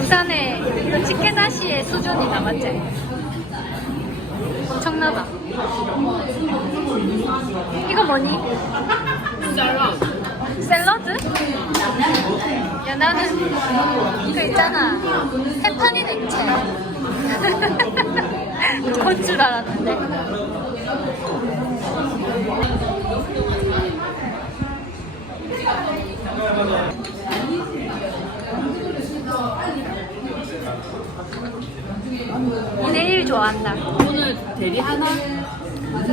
부산의 이거 치케다시의 수준이 남았지? 엄청나다. 이거 뭐니? 샐러드. 샐러드? 야 나는 그 있잖아 해파리 냉채 그건 줄 알았는데 이내일 좋아한다 오늘 대리 하나?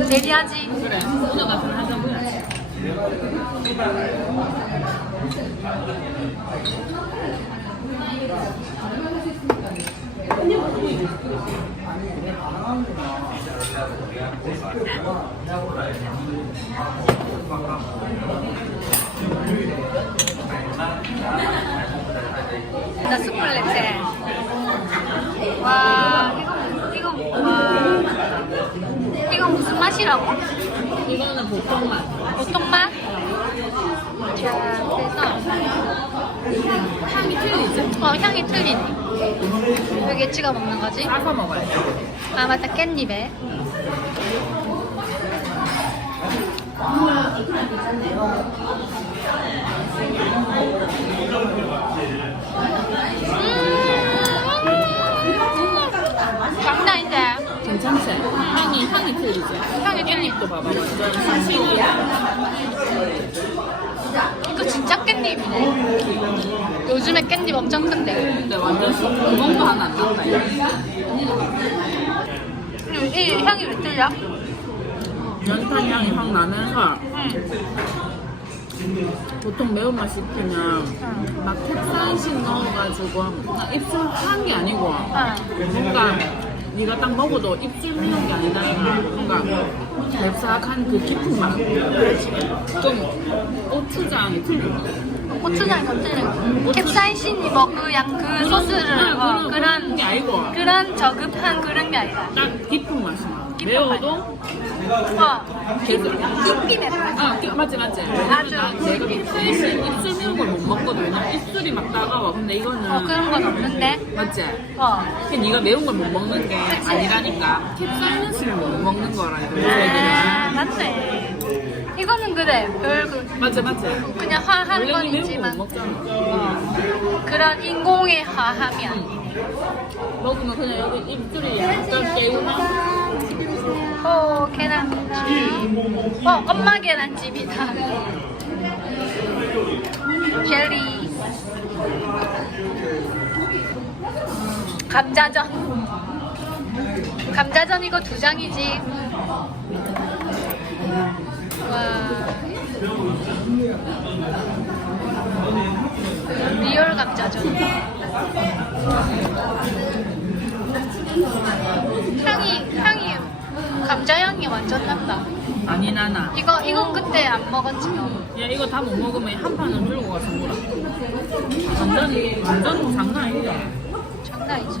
대리하지 그래. 오늘 가서 한잔 보야지. 나 스플레체 맛이라고? 이거는 보통 맛. 보통 맛? 자, 그래서 향이 틀리지? 어 향이 틀리네. 여기 찍어 먹는 거지? 싸서 먹어야 돼. 아 맞다 깻잎에. 음, 장난인데 괜찮지? 향이, 향이 틀리지? 틀리. 깻잎도 봐봐. 사실은 이거 진짜 깻잎이네. 요즘에 깻잎 엄청 큰데. 근데 완전 쏙 구멍도 하나 안. 이거. 이, 이 향이 왜 틀려? 연탄 향이 확 나면서 응. 보통 매운맛 시키면 응. 막 캡사이신 넣어가지고 나 입술 한게 아니고 응. 뭔가 네가 딱 먹어도 입술 미는 게 아니다 뭔가 맵싹한 그 깊은 맛. 좀 고추장이 틀려. 더 틀려. 캡사이신이 뭐그양 그 소스를 어, 그런 그런 게 아니고 그런 저급한 그런 게 아니다. 딱 깊은 맛이 나. 어. 계속. 깊이 맵다. 아, 그- 맞지, 맞지. 아주. 나 내가 캡사이신 입술 미운 걸 못 먹거든. 왜냐면 입술이 막 따가워. 근데 이거는. 어 그런 건 없는데. 맞지? 어. 그 네가 매운 걸 못 먹는 게. 아니라니까. 캡사이신을 못 먹는 거라니까. 아 얘들은. 맞네. 이거는 그래. 별그 맞지, 맞지. 그냥 화한 원래 건이 매운 있지만 거못 먹잖아. 어, 그런 인공의 화함이 아니네. 먹으면 그냥 여기 입술이 약간 개운한. 어 계란찜. 어 엄마 계란찜이다. 젤리. 감자전. 감자전 이거 두 장이지. 와. 리얼 감자전. 향이 향이 감자 향이 완전 난다. 아니, 나나. 이거 이건 그때 안 먹었지. 야, 이거 다 못 먹으면 한 판은 들고 가서 먹어라. 완전, 완전 장난 아니야. 장난 아니지.